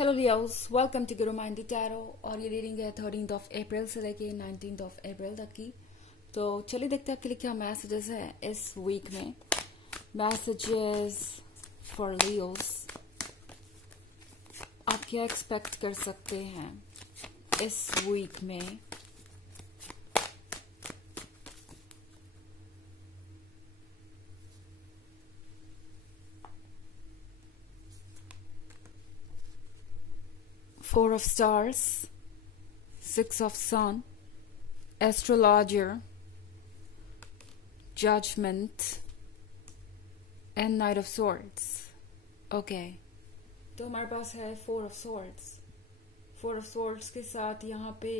Hello लियाउस, welcome to Guru माइंडी tarot. और ये reading है 13 अप्रैल से लेके 19 अप्रैल तक की। तो चलिए देखते हैं आपके लिए क्या मैसेजेस है इस वीक में। मैसेजेस फॉर लियोस, आप क्या एक्सपेक्ट कर सकते हैं इस वीक में। Four of Stars, Six of Sun, Astrologer, Judgment and Knight of Swords. Okay. तो हमारे पास है Four of Swords. Four of Swords के साथ यहाँ पे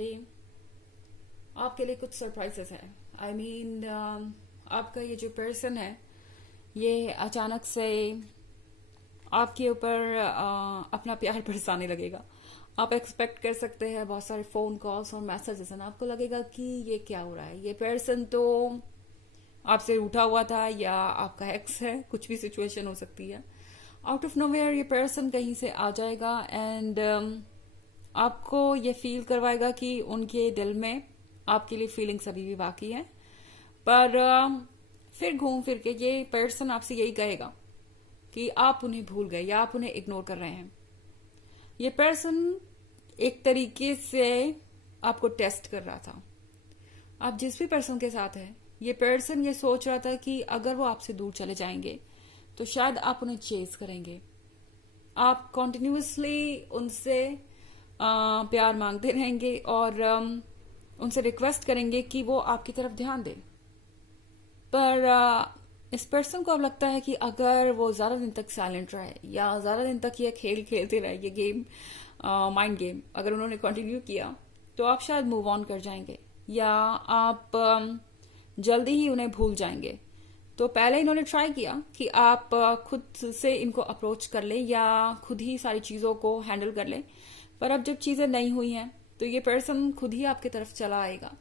आपके लिए कुछ सरप्राइजेस है। I mean, आपका ये जो पर्सन है ये अचानक से आपके ऊपर अपना प्यार बरसाने लगेगा। आप एक्सपेक्ट कर सकते हैं बहुत सारे फोन कॉल्स और मैसेजेस हैं। आपको लगेगा कि ये क्या हो रहा है, ये पर्सन तो आपसे उठा हुआ था या आपका एक्स है, कुछ भी सिचुएशन हो सकती है। आउट ऑफ नोवेयर ये पर्सन कहीं से आ जाएगा एंड आपको ये फील करवाएगा कि उनके दिल में आपके लिए फीलिंग्स अभी भी बाकी है। पर फिर घूम फिर के ये पर्सन आपसे यही कहेगा कि आप उन्हें भूल गए या आप उन्हें इग्नोर कर रहे हैं। ये पर्सन एक तरीके से आपको टेस्ट कर रहा था। आप जिस भी पर्सन के साथ है, ये पर्सन ये सोच रहा था कि अगर वो आपसे दूर चले जाएंगे तो शायद आप उन्हें चेस करेंगे। आप कॉन्टिन्यूसली उनसे प्यार मांगते रहेंगे और उनसे रिक्वेस्ट करेंगे कि वो आपकी तरफ ध्यान दें। पर इस पर्सन को अब लगता है कि अगर वो ज्यादा दिन तक साइलेंट रहे या ज्यादा दिन तक ये खेल खेलते रहे, ये गेम माइंड गेम अगर उन्होंने कंटिन्यू किया तो आप शायद मूव ऑन कर जाएंगे या आप जल्दी ही उन्हें भूल जाएंगे। तो पहले इन्होंने ट्राई किया कि आप खुद से इनको अप्रोच कर ले या खुद ही सारी चीजों को हैंडल कर ले। पर अब जब चीजें नहीं हुई हैं तो ये पर्सन खुद ही आपकी तरफ चला आएगा,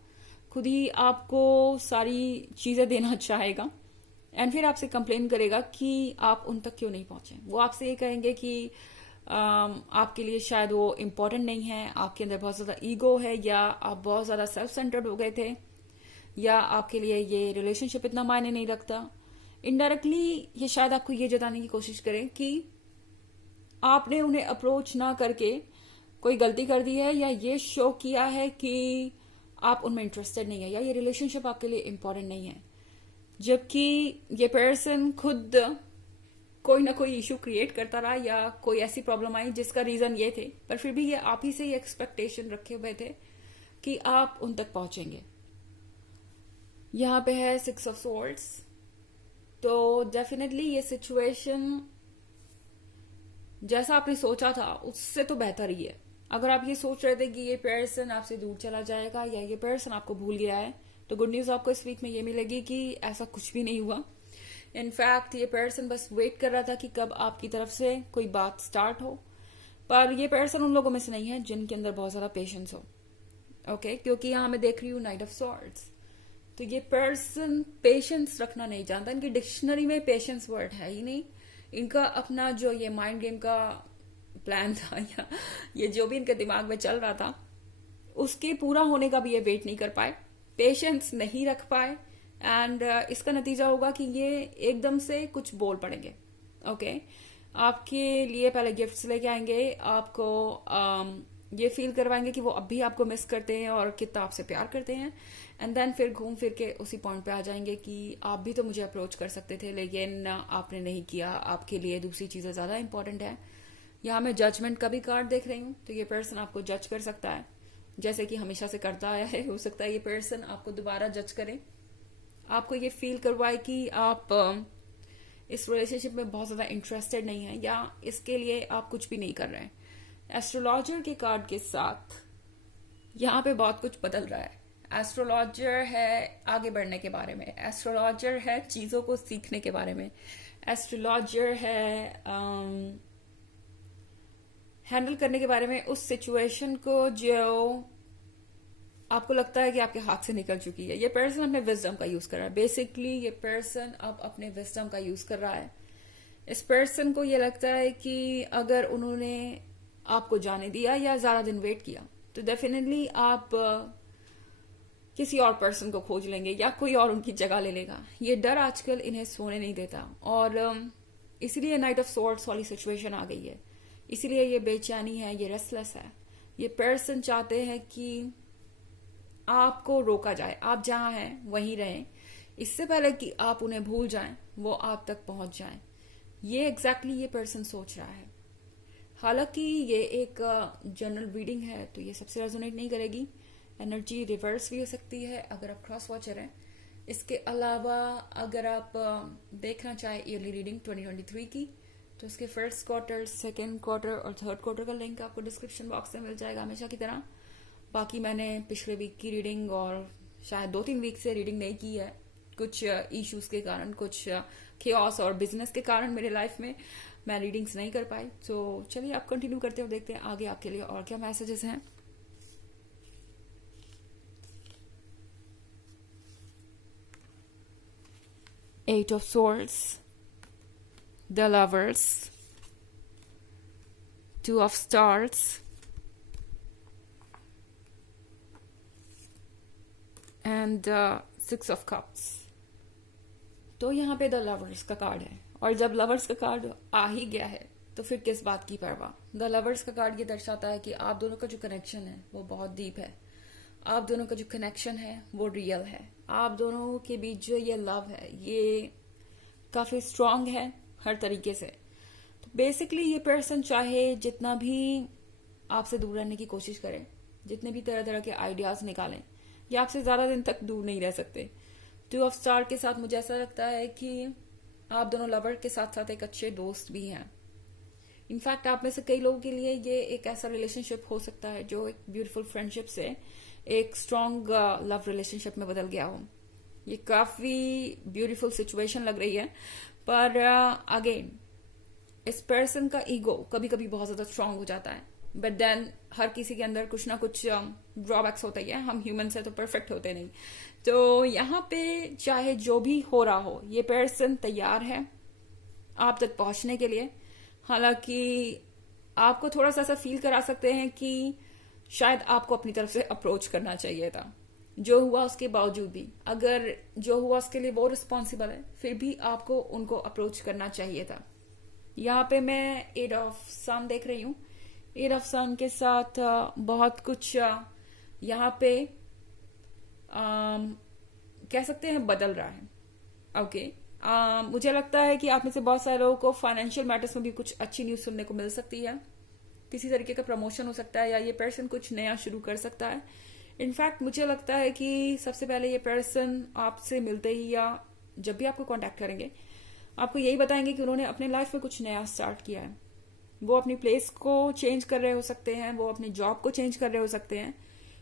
खुद ही आपको सारी चीजें देना चाहेगा एंड फिर आपसे कंप्लेन करेगा कि आप उन तक क्यों नहीं पहुंचे। वो आपसे ये कहेंगे कि आपके लिए शायद वो इम्पोर्टेंट नहीं है, आपके अंदर बहुत ज्यादा ईगो है या आप बहुत ज्यादा सेल्फ सेंटर्ड हो गए थे या आपके लिए ये रिलेशनशिप इतना मायने नहीं रखता। इनडायरेक्टली ये शायद आपको ये जताने की कोशिश करें कि आपने उन्हें अप्रोच ना करके कोई गलती कर दी है या ये शो किया है कि आप उनमें इंटरेस्टेड नहीं है या ये रिलेशनशिप आपके लिए इम्पोर्टेंट नहीं है। जबकि ये पर्सन खुद कोई ना कोई इशू क्रिएट करता रहा या कोई ऐसी प्रॉब्लम आई जिसका रीजन ये थे, पर फिर भी ये आप ही से ये एक्सपेक्टेशन रखे हुए थे कि आप उन तक पहुंचेंगे। यहां पे है सिक्स ऑफ सोर्ड्स। तो डेफिनेटली ये सिचुएशन जैसा आपने सोचा था उससे तो बेहतर ही है। अगर आप ये सोच रहे थे कि ये पर्सन आपसे दूर चला जाएगा या ये पर्सन आपको भूल गया है तो गुड न्यूज आपको इस वीक में ये मिलेगी कि ऐसा कुछ भी नहीं हुआ। इनफैक्ट ये पर्सन बस वेट कर रहा था कि कब आपकी तरफ से कोई बात स्टार्ट हो। पर ये पर्सन उन लोगों में से नहीं है जिनके अंदर बहुत ज्यादा पेशेंस हो। ओके, क्योंकि यहां मैं देख रही हूँ नाइट ऑफ सॉर्ड्स। तो ये पर्सन पेशेंस रखना नहीं जानता। इनकी डिक्शनरी में पेशेंस वर्ड है ही नहीं। इनका अपना जो ये माइंड गेम का प्लान था या ये जो भी इनके दिमाग में चल रहा था उसके पूरा होने का भी ये वेट नहीं कर पाए, पेशेंस नहीं रख पाए एंड इसका नतीजा होगा कि ये एकदम से कुछ बोल पड़ेंगे। ओके, आपके लिए पहले गिफ्ट्स लेके आएंगे, आपको ये फील करवाएंगे कि वो अब भी आपको मिस करते हैं और कितना आपसे प्यार करते हैं एंड देन फिर घूम फिर के उसी पॉइंट पे आ जाएंगे कि आप भी तो मुझे अप्रोच कर सकते थे लेकिन आपने नहीं किया, आपके लिए दूसरी चीजें ज्यादा इंपॉर्टेंट है। यहाँ मैं जजमेंट का भी कार्ड देख रही हूँ। तो ये पर्सन आपको जज कर सकता है जैसे कि हमेशा से करता आया है। हो सकता है ये पर्सन आपको दोबारा जज करे, आपको ये फील करवाए कि आप इस रिलेशनशिप में बहुत ज्यादा इंटरेस्टेड नहीं है या इसके लिए आप कुछ भी नहीं कर रहे हैं। एस्ट्रोलॉजर के कार्ड के साथ यहाँ पे बहुत कुछ बदल रहा है। एस्ट्रोलॉजर है आगे बढ़ने के बारे में, एस्ट्रोलॉजर है चीजों को सीखने के बारे में, एस्ट्रोलॉजर है हैंडल करने के बारे में उस सिचुएशन को जो आपको लगता है कि आपके हाथ से निकल चुकी है। ये पर्सन अपने विजडम का यूज कर रहा है। बेसिकली ये पर्सन अब अपने विजडम का यूज कर रहा है। इस पर्सन को ये लगता है कि अगर उन्होंने आपको जाने दिया या ज्यादा दिन वेट किया, तो डेफिनेटली आप किसी और पर्सन को खोज लेंगे या कोई और उनकी जगह ले लेगा। ये डर आजकल इन्हें सोने नहीं देता, और इसीलिए नाइट ऑफ सॉर्ड्स वाली सिचुएशन आ गई है। इसीलिए ये बेचैनी है, ये रेस्टलेस है। ये पर्सन चाहते हैं कि आपको रोका जाए, आप जहां हैं वहीं रहें, इससे पहले कि आप उन्हें भूल जाएं, वो आप तक पहुंच जाएं। ये एग्जैक्टली ये पर्सन सोच रहा है। हालांकि ये एक जनरल रीडिंग है, तो ये सबसे रेजोनेट नहीं करेगी। एनर्जी रिवर्स भी हो सकती है अगर आप क्रॉस वॉचर हैं। इसके अलावा अगर आप देखना चाहें ईयरली रीडिंग 2023 की, तो इसके फर्स्ट क्वार्टर, सेकेंड क्वार्टर और थर्ड क्वार्टर का लिंक आपको डिस्क्रिप्शन बॉक्स में मिल जाएगा हमेशा की तरह। बाकी मैंने पिछले वीक की रीडिंग और शायद 2-3 वीक से रीडिंग नहीं की है, कुछ इश्यूज के कारण, कुछ केओस और बिजनेस के कारण मेरे लाइफ में मैं रीडिंग्स नहीं कर पाई। तो चलिए आप कंटिन्यू करते हो, देखते हैं आगे आपके लिए और क्या मैसेजेस हैं। Eight of Swords, the Lovers, Two of Stars, and Six of Cups। तो यहाँ पे द लवर्स का कार्ड है, और जब लवर्स का कार्ड आ ही गया है तो फिर किस बात की परवाह। द लवर्स का कार्ड ये दर्शाता है कि आप दोनों का जो कनेक्शन है वो बहुत डीप है। आप दोनों का जो कनेक्शन है वो रियल है। आप दोनों के बीच जो ये लव है ये काफी स्ट्रांग है हर तरीके से। तो बेसिकली ये पर्सन चाहे जितना भी आपसे दूर रहने की कोशिश करें, जितने भी तरह तरह के आइडियाज निकालें, ये आपसे ज्यादा दिन तक दूर नहीं रह सकते। टू ऑफ स्टार के साथ मुझे ऐसा लगता है कि आप दोनों लवर के साथ साथ एक अच्छे दोस्त भी हैं। इनफैक्ट आप में से कई लोगों के लिए ये एक ऐसा रिलेशनशिप हो सकता है जो एक ब्यूटीफुल फ्रेंडशिप से एक स्ट्रॉन्ग लव रिलेशनशिप में बदल गया हो। ये काफी ब्यूटीफुल सिचुएशन लग रही है, पर अगेन इस पर्सन का ईगो कभी कभी बहुत ज्यादा स्ट्रांग हो जाता है। बट देन हर किसी के अंदर कुछ ना कुछ ड्रॉबैक्स होता ही है, हम ह्यूमंस है तो परफेक्ट होते नहीं। तो यहाँ पे चाहे जो भी हो रहा हो, ये पर्सन तैयार है आप तक पहुंचने के लिए। हालांकि आपको थोड़ा सा ऐसा फील करा सकते हैं कि शायद आपको अपनी तरफ से अप्रोच करना चाहिए था। जो हुआ उसके बावजूद भी, अगर जो हुआ उसके लिए वो रिस्पॉन्सिबल है, फिर भी आपको उनको अप्रोच करना चाहिए था। यहाँ पे मैं एट ऑफ सन देख रही हूँ। एट ऑफ सन के साथ बहुत कुछ यहाँ पे कह सकते हैं बदल रहा है। ओके, मुझे लगता है कि आप में से बहुत सारे लोगों को फाइनेंशियल मैटर्स में भी कुछ अच्छी न्यूज सुनने को मिल सकती है। किसी तरीके का प्रमोशन हो सकता है, या ये पर्सन कुछ नया शुरू कर सकता है। इनफैक्ट मुझे लगता है कि सबसे पहले ये पर्सन आपसे मिलते ही या जब भी आपको कांटेक्ट करेंगे, आपको यही बताएंगे कि उन्होंने अपने लाइफ में कुछ नया स्टार्ट किया है। वो अपनी प्लेस को चेंज कर रहे हो सकते हैं, वो अपनी जॉब को चेंज कर रहे हो सकते हैं,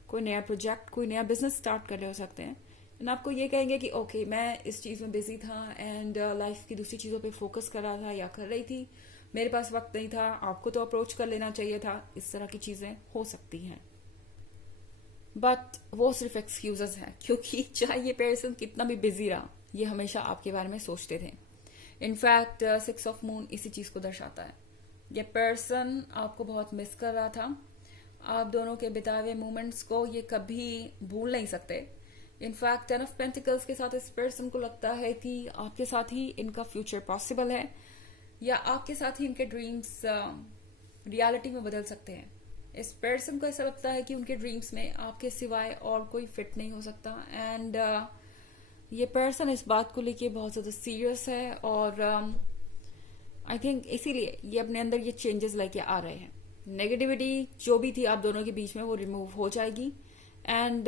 कोई नया प्रोजेक्ट, कोई नया बिजनेस स्टार्ट कर रहे हो सकते हैं। एंड आपको ये कहेंगे कि ओके, मैं इस चीज में बिजी था एंड लाइफ की दूसरी चीजों पे फोकस कर रहा था या कर रही थी, मेरे पास वक्त नहीं था, आपको तो अप्रोच कर लेना चाहिए था। इस तरह की चीजें हो सकती हैं, बट वो सिर्फ एक्सक्यूजेस हैं, क्योंकि चाहे ये पर्सन कितना भी बिजी रहा, ये हमेशा आपके बारे में सोचते थे। इनफैक्ट 6 ऑफ मून इसी चीज को दर्शाता है। ये पर्सन आपको बहुत मिस कर रहा था। आप दोनों के बिताए हुए मोमेंट्स को ये कभी भूल नहीं सकते। इनफैक्ट 10 ऑफ पेंटिकल्स के साथ इस पर्सन को लगता है कि आपके साथ ही इनका फ्यूचर पॉसिबल है, या आपके साथ ही इनके ड्रीम्स रियलिटी में बदल सकते हैं। इस पर्सन को ऐसा लगता है कि उनके ड्रीम्स में आपके सिवाय और कोई फिट नहीं हो सकता। एंड ये पर्सन इस बात को लेके बहुत ज्यादा सीरियस है, और आई थिंक इसीलिए ये अपने अंदर ये चेंजेस लेके आ रहे हैं। नेगेटिविटी जो भी थी आप दोनों के बीच में वो रिमूव हो जाएगी। एंड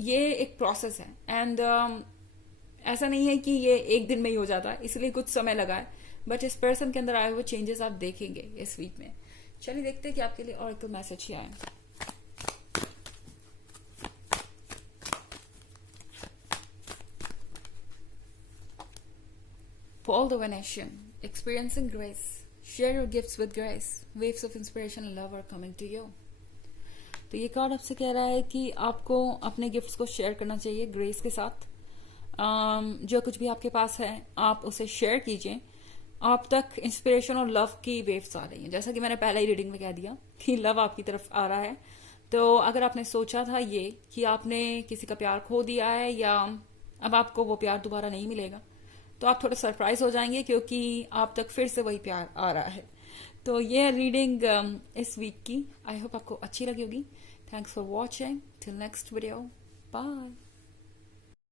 ये एक प्रोसेस है, एंड ऐसा नहीं है कि ये एक दिन में ही हो जाता है, इसलिए कुछ समय लगा है। बट इस पर्सन के अंदर आए हुए चेंजेस आप देखेंगे इस वीक में। चलिए देखते हैं कि आपके लिए और एक मैसेज क्या है। Paul the Venetian, experiencing grace. Share your gifts with grace. Waves of inspiration and love are coming to you. तो ये कार्ड आपसे कह रहा है कि आपको अपने गिफ्ट्स को शेयर करना चाहिए ग्रेस के साथ। जो कुछ भी आपके पास है आप उसे शेयर कीजिए, आप तक इंस्पिरेशन और लव की वेव्स आ रही हैं, जैसा कि मैंने पहले ही रीडिंग में कह दिया कि लव आपकी तरफ आ रहा है। तो अगर आपने सोचा था ये कि आपने किसी का प्यार खो दिया है या अब आपको वो प्यार दोबारा नहीं मिलेगा, तो आप थोड़े सरप्राइज हो जाएंगे क्योंकि आप तक फिर से वही प्यार आ रहा है। तो ये रीडिंग इस वीक की, आई होप आपको अच्छी लगी होगी। Thanks for watching, till next video, bye.